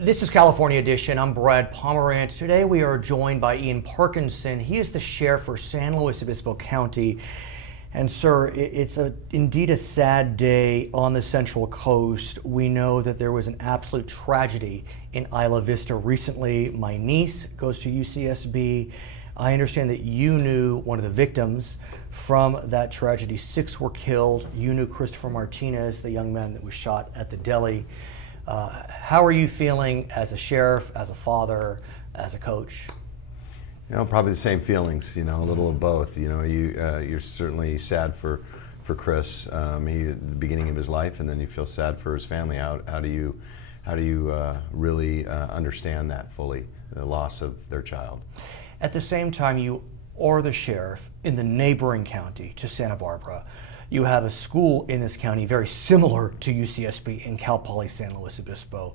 This is California Edition. I'm Brad Pomerance. Today we are joined by Ian Parkinson. He is the sheriff for San Luis Obispo County. And sir, it's indeed a sad day on the Central Coast. We know that there was an absolute tragedy in Isla Vista recently. My niece goes to UCSB. I understand that you knew one of the victims from that tragedy. 6 were killed. You knew Christopher Martinez, the young man that was shot at the deli. How are you feeling as a sheriff, as a father, as a coach? You know, probably the same feelings. You know, a little of both. You know, you're certainly sad for Chris. He at the beginning of his life, and then you feel sad for his family. How do you really understand that fully, the loss of their child? At the same time, you are the sheriff in the neighboring county to Santa Barbara. You have a school in this county very similar to UCSB in Cal Poly San Luis Obispo.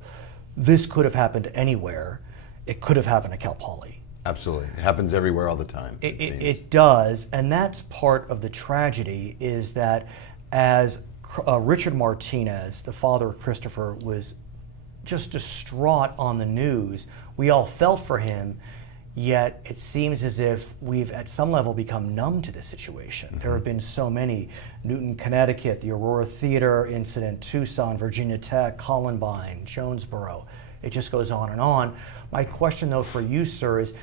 This could have happened anywhere. It could have happened at Cal Poly. Absolutely. It happens everywhere all the time. It does, and that's part of the tragedy, is that as Richard Martinez, the father of Christopher, was just distraught on the news, we all felt for him. Yet it seems as if we've at some level become numb to this situation. Mm-hmm. There have been so many: Newton, Connecticut, the Aurora Theater incident, Tucson, Virginia Tech, Columbine, Jonesboro. It just goes on and on. My question though for you, sir, is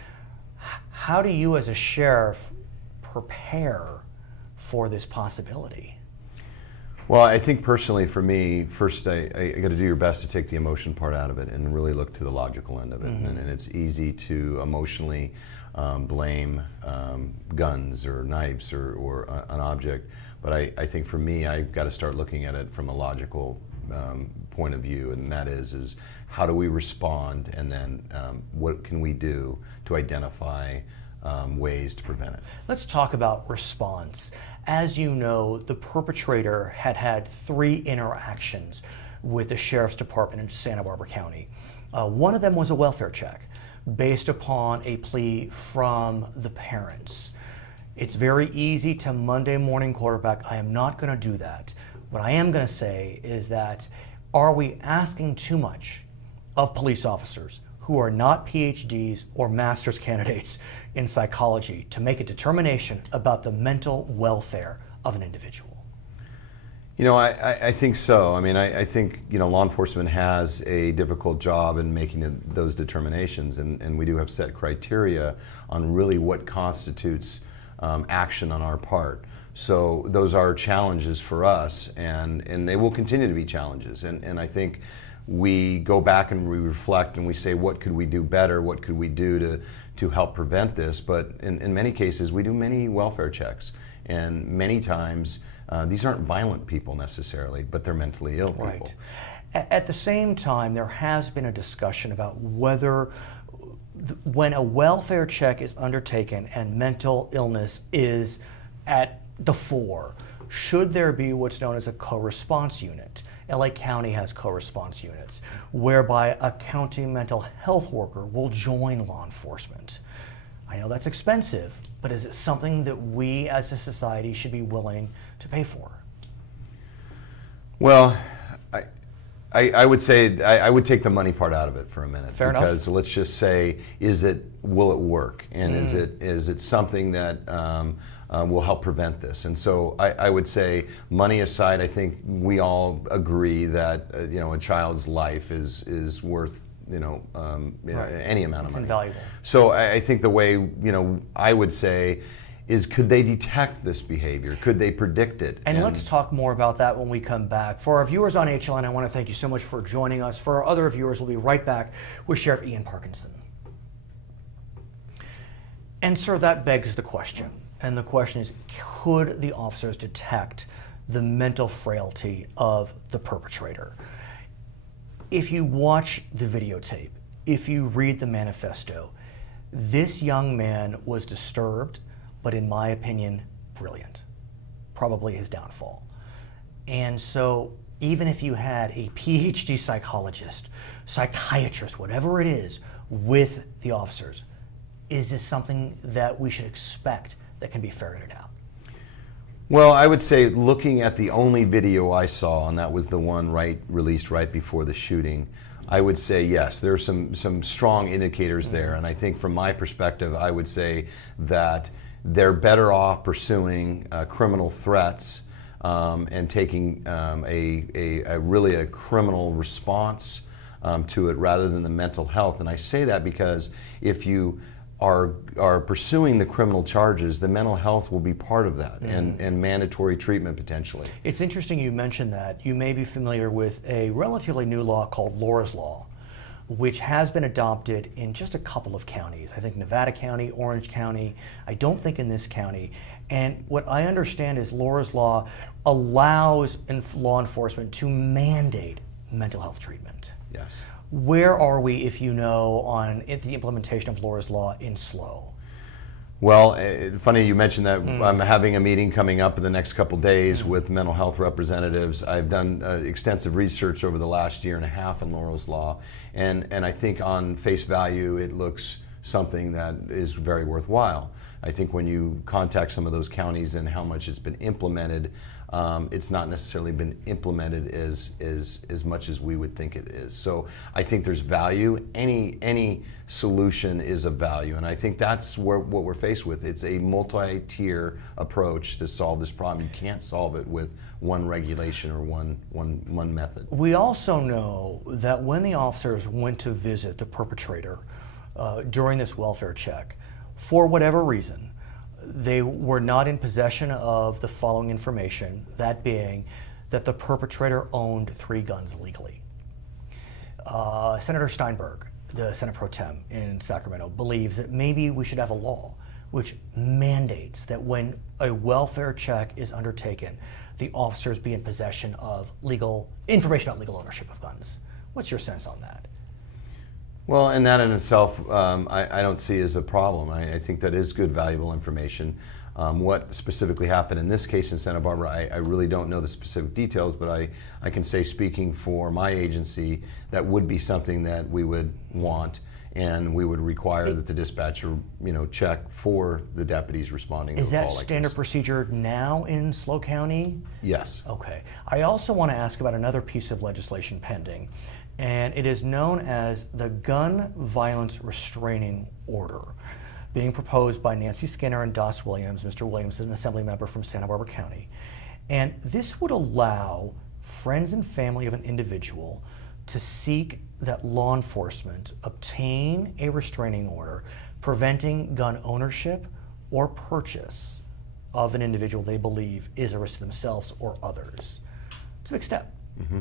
how do you as a sheriff prepare for this possibility? Well, I think personally for me, first I got to do your best to take the emotion part out of it and really look to the logical end of it. Mm-hmm. And it's easy to emotionally blame guns or knives or an object. But I think for me, I've got to start looking at it from a logical point of view, and that is how do we respond, and then what can we do to identify ways to prevent it. Let's talk about response. As you know, the perpetrator had 3 interactions with the Sheriff's Department in Santa Barbara County. One of them was a welfare check based upon a plea from the parents. It's very easy to Monday morning quarterback. I am not going to do that. What I am going to say is that, are we asking too much of police officers who are not PhDs or master's candidates in psychology to make a determination about the mental welfare of an individual? You know, I think so. I mean, I think, you know, law enforcement has a difficult job in making those determinations, and we do have set criteria on really what constitutes action on our part. So those are challenges for us, and they will continue to be challenges. And I think we go back and we reflect and we say, what could we do better? What could we do to help prevent this? But in many cases, we do many welfare checks. And many times, these aren't violent people necessarily, but they're mentally ill people. Right. At the same time, there has been a discussion about whether when a welfare check is undertaken and mental illness is at the fore, should there be what's known as a co-response unit? LA County has co-response units whereby a county mental health worker will join law enforcement. I know that's expensive, but is it something that we as a society should be willing to pay for? Well, I would say I would take the money part out of it for a minute. Fair enough. Because let's just say, will it work? And is it something that will help prevent this? And so I would say, money aside, I think we all agree that you know, a child's life is worth Right. any amount of money. It's invaluable. So I think the way, you know, I would say is, could they detect this behavior? Could they predict it? And let's talk more about that when we come back. For our viewers on HLN, I want to thank you so much for joining us. For our other viewers, we'll be right back with Sheriff Ian Parkinson. And sir, that begs the question. And the question is, could the officers detect the mental frailty of the perpetrator? If you watch the videotape, if you read the manifesto, this young man was disturbed, but in my opinion, brilliant. Probably his downfall. And so even if you had a PhD psychologist, psychiatrist, whatever it is, with the officers, is this something that we should expect that can be ferreted out? Well, I would say, looking at the only video I saw, and that was the one released right before the shooting, I would say yes, there's some strong indicators there. And I think from my perspective, I would say that they're better off pursuing criminal threats and taking a really criminal response to it rather than the mental health. And I say that because if you are pursuing the criminal charges, the mental health will be part of that and mandatory treatment potentially. It's interesting you mentioned that. You may be familiar with a relatively new law called Laura's Law, which has been adopted in just a couple of counties. I think Nevada County, Orange County, I don't think in this county. And what I understand is Laura's Law allows law enforcement to mandate mental health treatment. Yes. Where are we, if you know, on the implementation of Laura's Law in SLO? Well, funny you mentioned that. I'm having a meeting coming up in the next couple days with mental health representatives. I've done extensive research over the last year and a half on Laura's Law, and I think on face value it looks something that is very worthwhile. I think when you contact some of those counties and how much it's been implemented, it's not necessarily been implemented as much as we would think it is. So I think there's value. Any solution is of value, and I think that's what we're faced with. It's a multi-tier approach to solve this problem. You can't solve it with one regulation or one method. We also know that when the officers went to visit the perpetrator during this welfare check, for whatever reason, they were not in possession of the following information, that being that the perpetrator owned 3 guns legally. Senator Steinberg, the Senate Pro Tem in Sacramento, believes that maybe we should have a law which mandates that when a welfare check is undertaken, the officers be in possession of legal information about legal ownership of guns. What's your sense on that? Well, and that in itself, I don't see as a problem. I think that is good, valuable information. What specifically happened in this case in Santa Barbara, I really don't know the specific details, but I can say, speaking for my agency, that would be something that we would want, and we would require that the dispatcher, check for the deputies responding to a call like this. Is that standard procedure now in SLO County? Yes. Okay. I also want to ask about another piece of legislation pending, and it is known as the Gun Violence Restraining Order, being proposed by Nancy Skinner and Doss Williams. Mr. Williams is an assembly member from Santa Barbara County. And this would allow friends and family of an individual to seek that law enforcement obtain a restraining order preventing gun ownership or purchase of an individual they believe is a risk to themselves or others. It's a big step. Mm-hmm.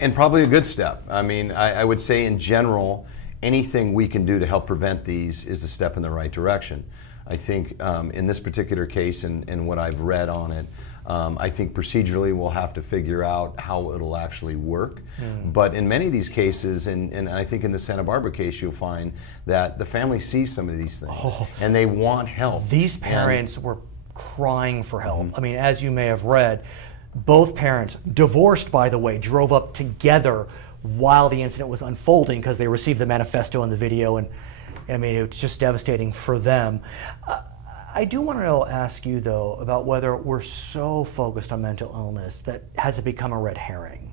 And probably a good step. I mean, I would say in general, anything we can do to help prevent these is a step in the right direction. I think in this particular case and what I've read on it, I think procedurally we'll have to figure out how it'll actually work. But in many of these cases, and I think in the Santa Barbara case, you'll find that the family sees some of these things and they want help. These parents were crying for help. I mean, as you may have read, both parents, divorced by the way, drove up together while the incident was unfolding because they received the manifesto and the video, and I mean, it's just devastating for them. I do want to ask you though about whether we're so focused on mental illness that has it become a red herring?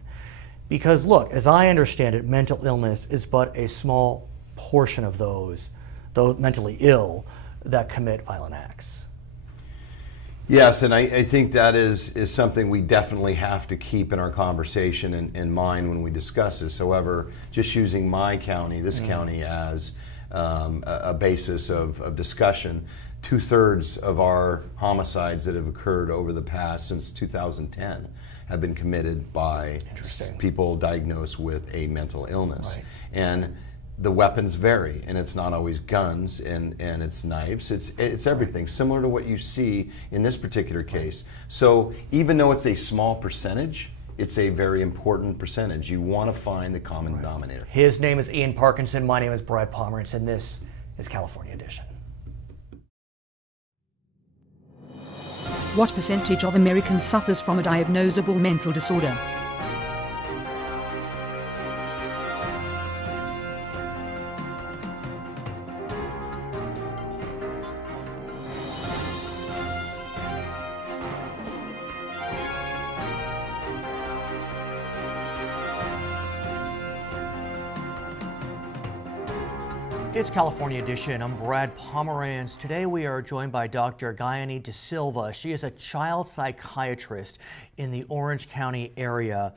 Because look, as I understand it, mental illness is but a small portion of those mentally ill that commit violent acts. Yes, and I think that is something we definitely have to keep in our conversation in mind when we discuss this. However, just using my county, this county, as a basis of discussion, 2/3 of our homicides that have occurred over the past since 2010 have been committed by people diagnosed with a mental illness. Right. And the weapons vary, and it's not always guns and it's knives, it's everything, similar to what you see in this particular case. So even though it's a small percentage, it's a very important percentage. You want to find the common denominator. His name is Ian Parkinson, my name is Brad Pomerance, and this is California Edition. What percentage of Americans suffers from a diagnosable mental disorder? It's California Edition. I'm Brad Pomerance. Today we are joined by Dr. Gayani DeSilva. She is a child psychiatrist in the Orange County area.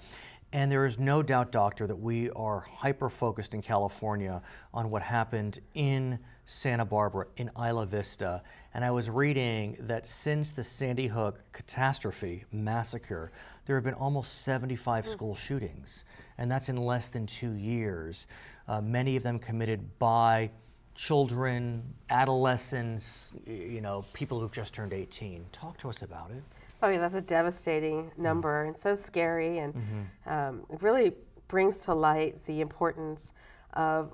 And there is no doubt, doctor, that we are hyper-focused in California on what happened in Santa Barbara, in Isla Vista. And I was reading that since the Sandy Hook catastrophe, massacre, there have been almost 75 school shootings. And that's in less than 2 years. Many of them committed by children, adolescents, you know, people who've just turned 18. Talk to us about it. Oh yeah, that's a devastating number and so scary, and it really brings to light the importance of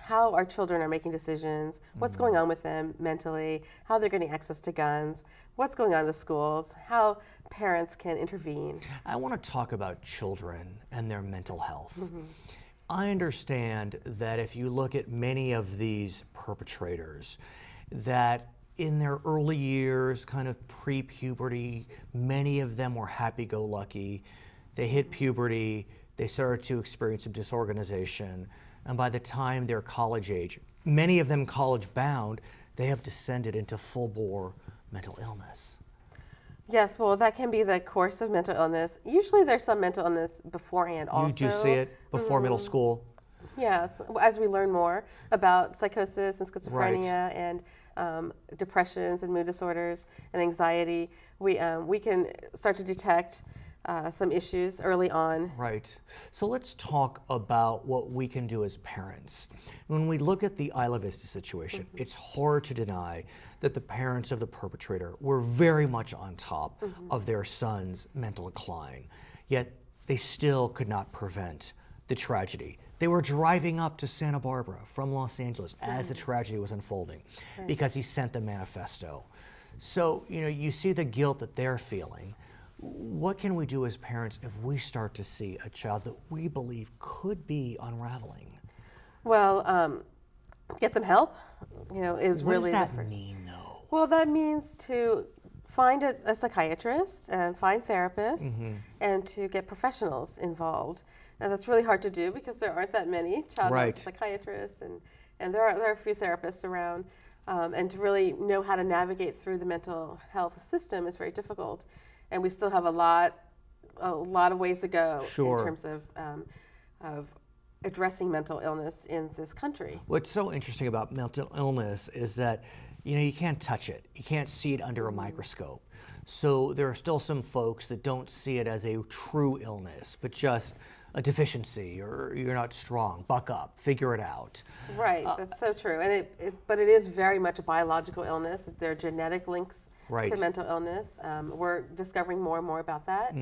how our children are making decisions, what's going on with them mentally, how they're getting access to guns, what's going on in the schools, how parents can intervene. I want to talk about children and their mental health. I understand that if you look at many of these perpetrators, that in their early years, kind of pre-puberty, many of them were happy-go-lucky. They hit puberty, they started to experience some disorganization, and by the time they're college age, many of them college-bound, they have descended into full-bore mental illness. Yes, well, that can be the course of mental illness. Usually there's some mental illness beforehand also. You do see it before middle school? Yes, as we learn more about psychosis and schizophrenia and depressions and mood disorders and anxiety, we can start to detect some issues early on. Right. So let's talk about what we can do as parents. When we look at the Isla Vista situation, it's hard to deny that the parents of the perpetrator were very much on top of their son's mental decline, yet they still could not prevent the tragedy. They were driving up to Santa Barbara from Los Angeles as the tragedy was unfolding because he sent the manifesto. So, you know, you see the guilt that they're feeling. What can we do as parents if we start to see a child that we believe could be unraveling? Well, get them help, you know, is really the first. What does that mean, though? Well, that means to find a psychiatrist and find therapists and to get professionals involved. And that's really hard to do because there aren't that many child psychiatrists, and there are a few therapists around. And to really know how to navigate through the mental health system is very difficult. And we still have a lot of ways to go in terms of addressing mental illness in this country. What's so interesting about mental illness is that, you know, you can't touch it. You can't see it under a microscope. So there are still some folks that don't see it as a true illness, but just a deficiency, or you're not strong, buck up, figure it out. Right, that's so true. And but it is very much a biological illness. There are genetic links to mental illness. We're discovering more and more about that.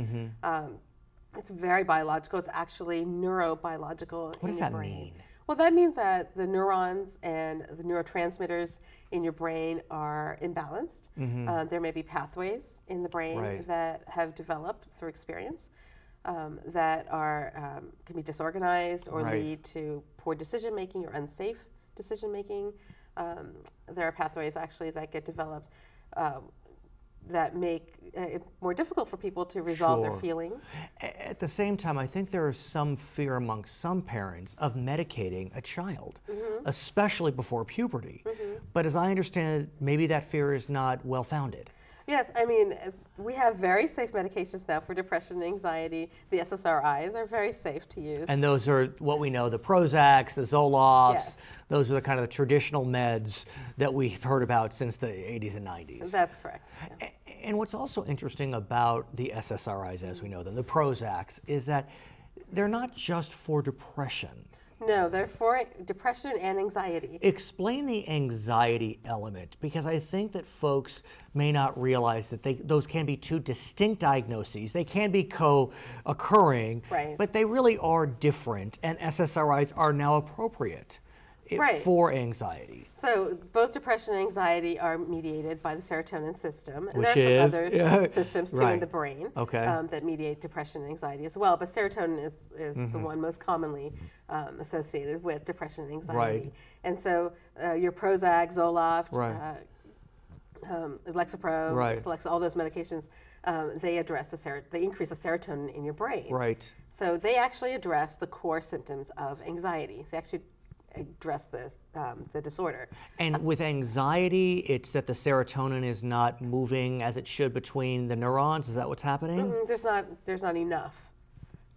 It's very biological. It's actually neurobiological. What does that mean? Well, that means that the neurons and the neurotransmitters in your brain are imbalanced. There may be pathways in the brain that have developed through experience that are can be disorganized or lead to poor decision making or unsafe decision making. There are pathways actually that get developed that make it more difficult for people to resolve their feelings. At the same time, I think there is some fear amongst some parents of medicating a child, especially before puberty. But as I understand it, maybe that fear is not well-founded. Yes, I mean, we have very safe medications now for depression and anxiety. The SSRIs are very safe to use. And those are what we know, the Prozacs, the Zolofts, those are the kind of the traditional meds that we've heard about since the 80s and 90s. That's correct. Yeah. And what's also interesting about the SSRIs, as we know them, the Prozacs, is that they're not just for depression. No, they're for depression and anxiety. Explain the anxiety element, because I think that folks may not realize that those can be two distinct diagnoses. They can be co-occurring, but they really are different, and SSRIs are now appropriate for anxiety. So both depression and anxiety are mediated by the serotonin system. And there are some other systems too in the brain that mediate depression and anxiety as well. But serotonin is the one most commonly associated with depression and anxiety. And so your Prozac, Zoloft, Lexapro, Celexa, all those medications, they address they increase the serotonin in your brain. So they actually address the core symptoms of anxiety. They actually address this the disorder. And with anxiety, it's that the serotonin is not moving as it should between the neurons. Is that what's happening? There's not enough.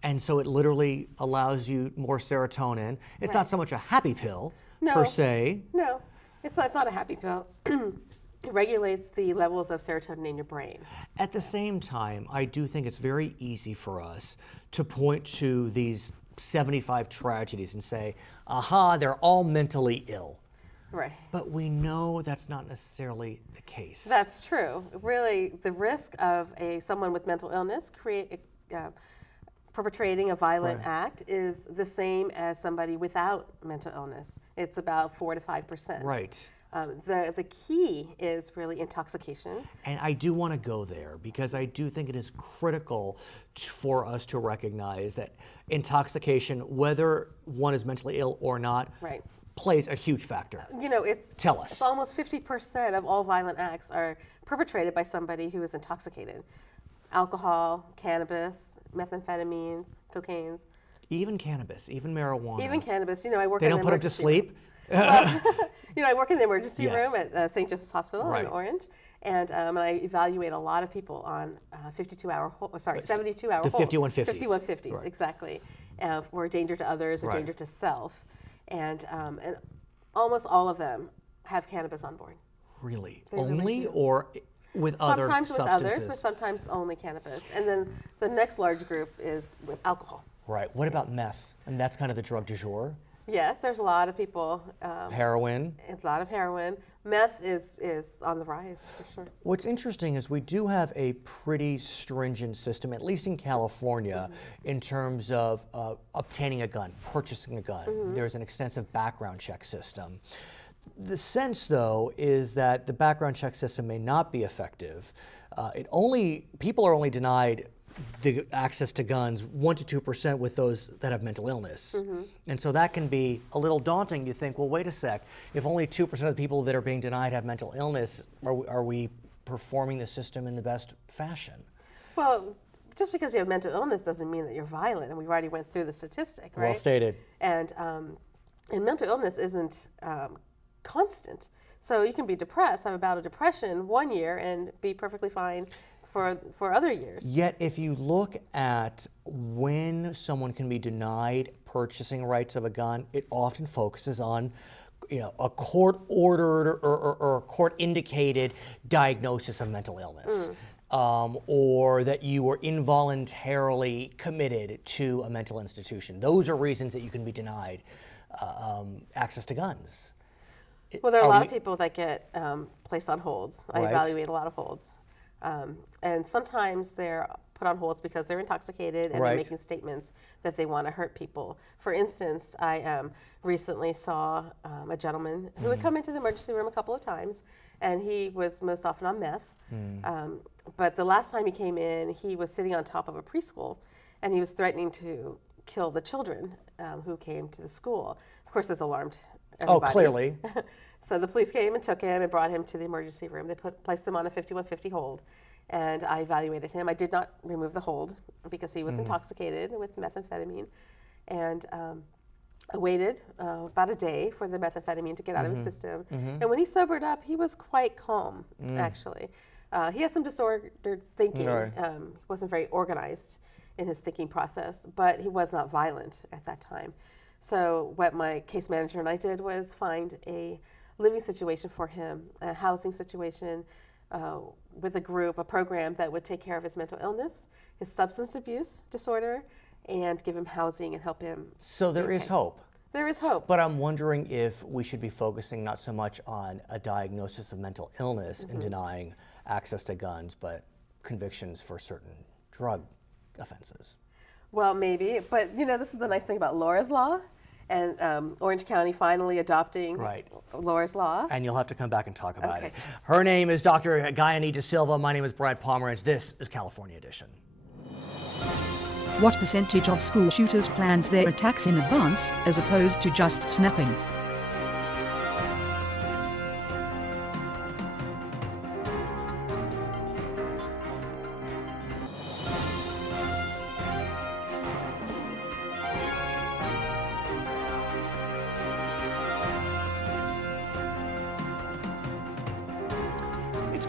And so it literally allows you more serotonin. It's not so much a happy pill per se. No, it's not a happy pill. It regulates the levels of serotonin in your brain. At the same time, I do think it's very easy for us to point to these 75 tragedies and say, aha, they're all mentally ill. Right. But we know that's not necessarily the case. That's true. Really, the risk of someone with mental illness perpetrating a violent act is the same as somebody without mental illness. It's about 4 to 5%. Right. The key is really intoxication. And I do want to go there because I do think it is critical for us to recognize that intoxication, whether one is mentally ill or not, plays a huge factor. You know, Tell us. It's almost 50% of all violent acts are perpetrated by somebody who is intoxicated. Alcohol, cannabis, methamphetamines, cocaines. Even cannabis, even marijuana. Even cannabis. You know, I work They in don't the put them to emergency sleep? Well, you know, I work in the emergency Yes. room at St. Joseph's Hospital in Orange, and I evaluate a lot of people on 72-hour, 72-hour The hold. 5150s. 5150s, exactly, for danger to others or danger to self. And almost all of them have cannabis on board. Really? They really Only do. or with other Sometimes with substances? others, but sometimes only cannabis. And then the next large group is with alcohol. Right. What about meth? And that's kind of the drug du jour. Yes, there's a lot of people. Heroin. A lot of heroin. Meth is on the rise, for sure. What's interesting is we do have a pretty stringent system, at least in California, in terms of obtaining a gun, purchasing a gun. There's an extensive background check system. The sense, though, is that the background check system may not be effective. People are only denied the access to guns 1 to 2% with those that have mental illness. And so that can be a little daunting. You think, well, wait a sec, if only 2% of the people that are being denied have mental illness, are we performing the system in the best fashion? Well, just because you have mental illness doesn't mean that you're violent, and we've already went through the statistic, right? Well stated. And mental illness isn't constant. So you can be depressed, have a bout of depression 1 year, and be perfectly fine for other years. Yet if you look at when someone can be denied purchasing rights of a gun, it often focuses on a court-ordered or court-indicated diagnosis of mental illness. Or that you were involuntarily committed to a mental institution. Those are reasons that you can be denied access to guns. Well, there are a lot of people that get placed on holds. I Right. evaluate a lot of holds. And sometimes they're put on holds because they're intoxicated and they're Right. making statements that they want to hurt people. For instance, I recently saw a gentleman who had come into the emergency room a couple of times, and he was most often on meth. But the last time he came in, he was sitting on top of a preschool, and he was threatening to kill the children who came to the school. Of course, this alarmed everybody. Oh, clearly. So the police came and took him and brought him to the emergency room. They placed him on a 5150 hold, and I evaluated him. I did not remove the hold because he was intoxicated with methamphetamine, and I waited about a day for the methamphetamine to get out of his system. And when he sobered up, he was quite calm, actually. He had some disordered thinking. Right. He wasn't very organized in his thinking process, but he was not violent at that time. So what my case manager and I did was find a living situation for him, a housing situation with a group, a program that would take care of his mental illness, his substance abuse disorder, and give him housing and help him. So there is hope. There is hope. But I'm wondering if we should be focusing not so much on a diagnosis of mental illness and denying access to guns, but convictions for certain drug offenses. Well, maybe, but this is the nice thing about Laura's Law, and Orange County finally adopting Laura's Law. And you'll have to come back and talk about Okay. it. Her name is Dr. Gayani DeSilva. My name is Brad Pomerance. This is California Edition. What percentage of school shooters plans their attacks in advance, as opposed to just snapping?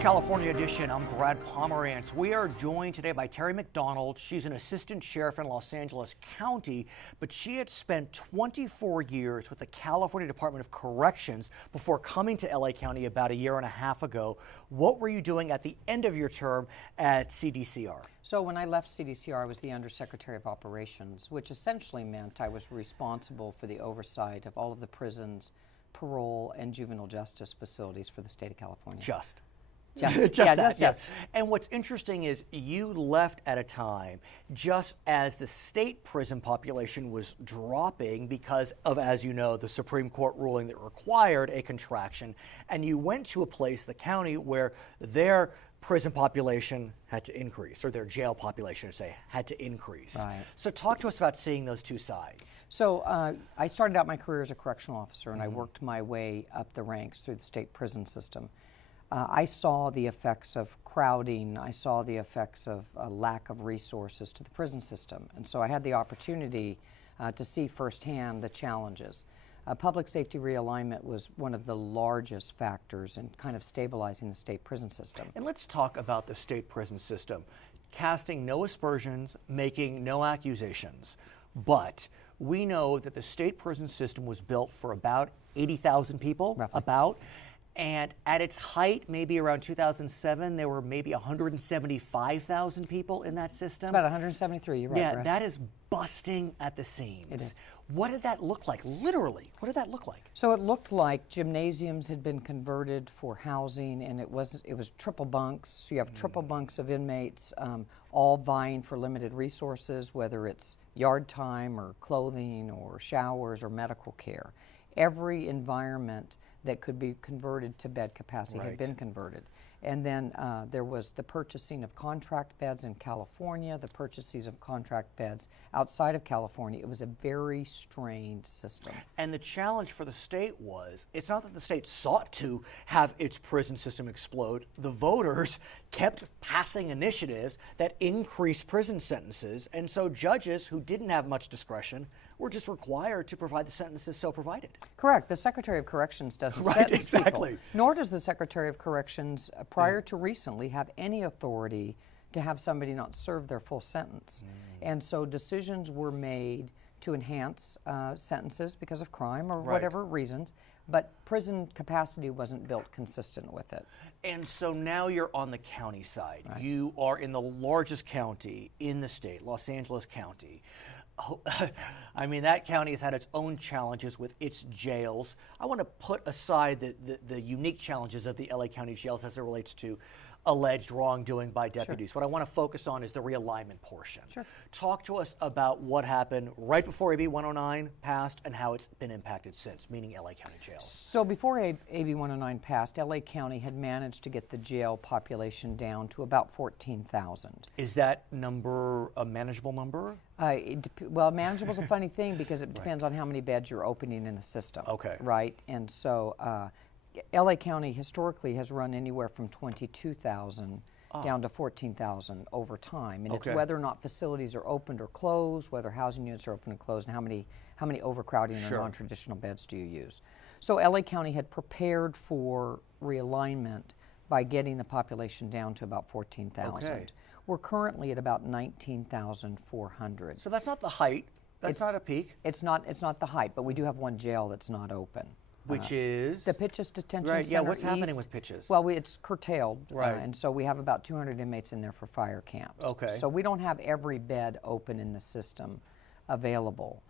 California Edition. I'm Brad Pomerance. We are joined today by Terri McDonald. She's an assistant sheriff in Los Angeles County, but she had spent 24 years with the California Department of Corrections before coming to LA County about a year and a half ago. What were you doing at the end of your term at CDCR? So when I left CDCR, I was the Undersecretary of Operations, which essentially meant I was responsible for the oversight of all of the prisons, parole, and juvenile justice facilities for the state of California. Just Just that. yes. And what's interesting is you left at a time just as the state prison population was dropping because of, as you know, the Supreme Court ruling that required a contraction, and you went to a place, the county, where their prison population had to increase, or their jail population, had to increase. Right. So talk to us about seeing those two sides. So I started out my career as a correctional officer, and I worked my way up the ranks through the state prison system. I saw the effects of crowding. I saw the effects of a lack of resources to the prison system. And so I had the opportunity to see firsthand the challenges. Public safety realignment was one of the largest factors in kind of stabilizing the state prison system. And let's talk about the state prison system. Casting no aspersions, making no accusations. But we know that the state prison system was built for about 80,000 people, Roughly. And at its height, maybe around 2007, there were maybe 175,000 people in that system. About 173, you're right. Yeah, Brad. that is busting at the seams. It is. What did that look like? Literally, what did that look like? So it looked like gymnasiums had been converted for housing, and it was triple bunks. So you have triple bunks of inmates, all vying for limited resources, whether it's yard time or clothing or showers or medical care. Every environment that could be converted to bed capacity had been converted. And then there was the purchasing of contract beds in California, the purchases of contract beds outside of California. It was a very strained system. And the challenge for the state was, it's not that the state sought to have its prison system explode. The voters kept passing initiatives that increased prison sentences, and so judges who didn't have much discretion were just required to provide the sentences so provided. Correct. The Secretary of Corrections doesn't Right, sentence exactly. people, nor does the Secretary of Corrections, prior to recently, have any authority to have somebody not serve their full sentence. And so decisions were made to enhance sentences because of crime or whatever reasons, but prison capacity wasn't built consistent with it. And so now you're on the county side. You are in the largest county in the state, Los Angeles County. I mean, that county has had its own challenges with its jails. I want to put aside the unique challenges of the LA County jails as it relates to alleged wrongdoing by deputies. What I want to focus on is the realignment portion. Talk to us about what happened right before AB 109 passed and how it's been impacted since, meaning LA County jails. So before AB 109 passed, LA County had managed to get the jail population down to about 14,000. Is that number a manageable number? Well, manageable is a funny thing because it depends on how many beds you're opening in the system. Okay. Right? And so LA County historically has run anywhere from 22,000 down to 14,000 over time. And it's whether or not facilities are opened or closed, whether housing units are open and closed, and how many overcrowding or non-traditional beds do you use. So LA County had prepared for realignment by getting the population down to about 14,000. We're currently at about 19,400. So that's not the height. That's not a peak. It's not the height, but we do have one jail that's not open. Which is? The Pitches Detention Right, Center yeah, what's East. happening with Pitches? Well, it's curtailed, Right. and so we have about 200 inmates in there for fire camps. Okay. So we don't have every bed open in the system available.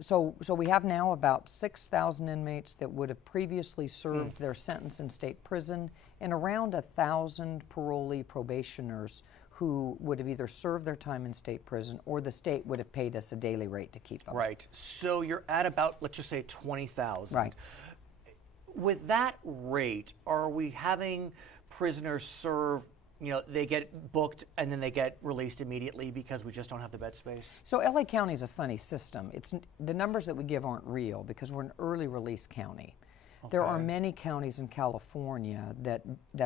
So we have now about 6,000 inmates that would have previously served their sentence in state prison, and around 1,000 parolee probationers who would have either served their time in state prison or the state would have paid us a daily rate to keep them. Right. So you're at about, let's just say, 20,000. Right. With that rate, are we having prisoners serve, they get booked and then they get released immediately because we just don't have the bed space? So LA County is a funny system. The numbers that we give aren't real because we're an early release county. There are many counties in California that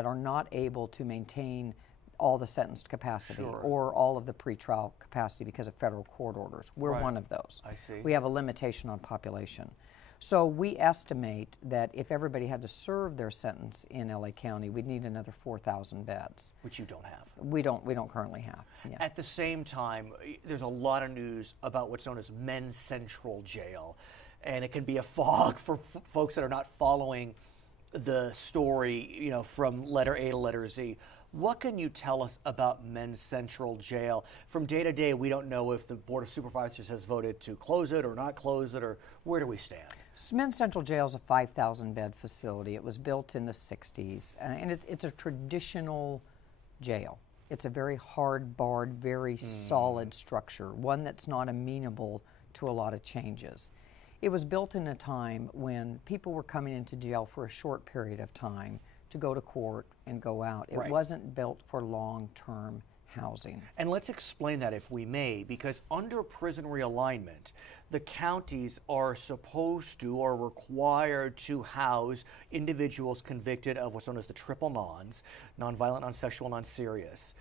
are not able to maintain all the sentenced capacity or all of the pretrial capacity because of federal court orders. We're one of those. I see. We have a limitation on population. So we estimate that if everybody had to serve their sentence in LA County, we'd need another 4,000 beds. Which you don't have. We don't currently have. Yeah. At the same time, there's a lot of news about what's known as Men's Central Jail, and it can be a fog for folks that are not following the story, from letter A to letter Z. What can you tell us about Men's Central Jail? From day to day, we don't know if the Board of Supervisors has voted to close it or not close it, or where do we stand? Men's Central Jail is a 5,000-bed facility. It was built in the 60s, and it's a traditional jail. It's a very hard-barred, very solid structure, one that's not amenable to a lot of changes. It was built in a time when people were coming into jail for a short period of time to go to court and go out. It wasn't built for long-term housing. And let's explain that, if we may, because under prison realignment, the counties are supposed to or required to house individuals convicted of what's known as the triple nons, nonviolent, non-sexual, non-serious,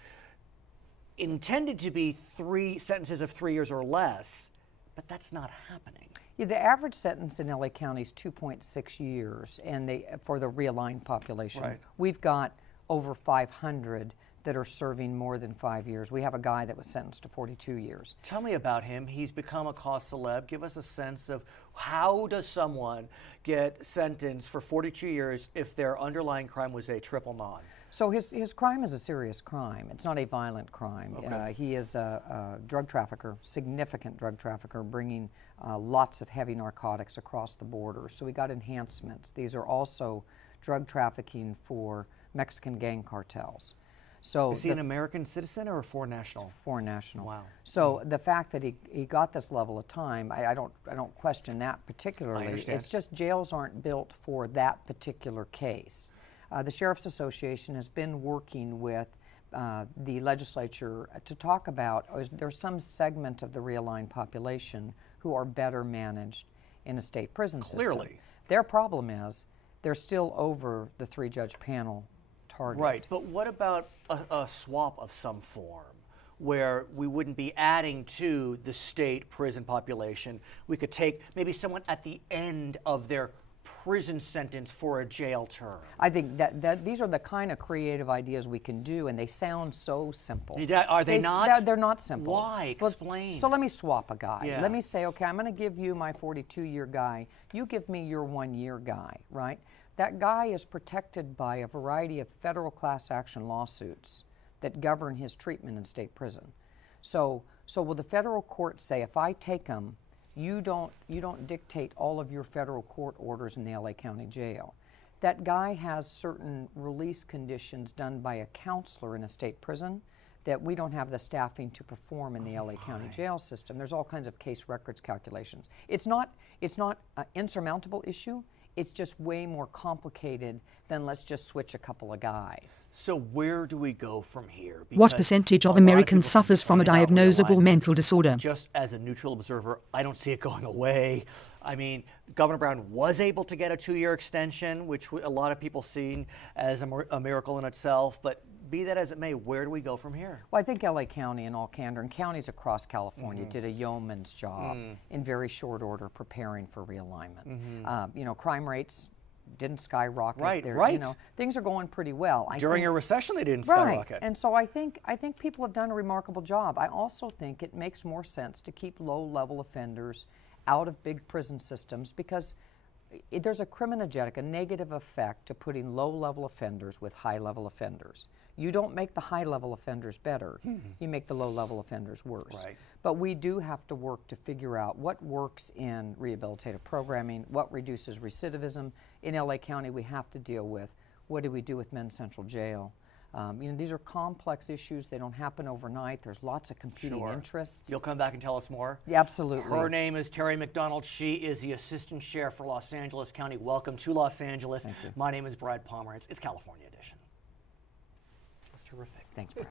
intended to be 3 sentences of 3 years or less, but that's not happening. Yeah, the average sentence in LA County is 2.6 years, and for the realigned population. Right. We've got over 500 that are serving more than 5 years. We have a guy that was sentenced to 42 years. Tell me about him. He's become a cause celeb. Give us a sense of how does someone get sentenced for 42 years if their underlying crime was a triple non? So his crime is a serious crime. It's not a violent crime. Okay. He is a drug trafficker, significant drug trafficker, bringing lots of heavy narcotics across the border. So we got enhancements. These are also drug trafficking for Mexican gang cartels. So is he an American citizen or a foreign national? Foreign national. Wow. So the fact that he got this level of time, I don't question that particularly. I understand. It's just jails aren't built for that particular case. The Sheriff's Association has been working with the legislature to talk about, there's some segment of the realigned population who are better managed in a state prison system. Clearly. Their problem is they're still over the 3-judge panel target. Right, but what about a swap of some form where we wouldn't be adding to the state prison population? We could take maybe someone at the end of their prison sentence for a jail term. I think that these are the kind of creative ideas we can do, and they sound so simple. Are they not? They're not simple. Why? Explain. So let me swap a guy. Yeah. Let me say, okay, I'm going to give you my 42-year guy. You give me your 1-year guy, right? That guy is protected by a variety of federal class action lawsuits that govern his treatment in state prison. So will the federal court say, if I take him, you don't dictate all of your federal court orders in the LA County Jail. That guy has certain release conditions done by a counselor in a state prison that we don't have the staffing to perform in the LA County Jail system. There's all kinds of case records calculations. It's not an insurmountable issue. It's just way more complicated than let's just switch a couple of guys. So where do we go from here? What Because percentage a of lot Americans people suffers from a complain about diagnosable realignment. mental disorder? Just as a neutral observer, I don't see it going away. I mean, Governor Brown was able to get a 2-year extension, which a lot of people see as a miracle in itself, but be that as it may, where do we go from here? Well, I think LA County, in all candor, and counties across California did a yeoman's job in very short order preparing for realignment. Crime rates didn't skyrocket. Right. Things are going pretty well. During a recession, they didn't Right, skyrocket. and so I think people have done a remarkable job. I also think it makes more sense to keep low-level offenders out of big prison systems because there's a criminogenic, a negative effect to putting low-level offenders with high-level offenders. You don't make the high-level offenders better. You make the low-level offenders worse. Right. But we do have to work to figure out what works in rehabilitative programming, what reduces recidivism. In LA County, we have to deal with what do we do with Men's Central Jail. These are complex issues. They don't happen overnight. There's lots of competing interests. You'll come back and tell us more? Yeah, absolutely. Her name is Terri McDonald. She is the Assistant Sheriff for Los Angeles County. Welcome to Los Angeles. Thank you. My name is Brad Pomerance. It's California Edition. That's terrific. Thanks, Brad.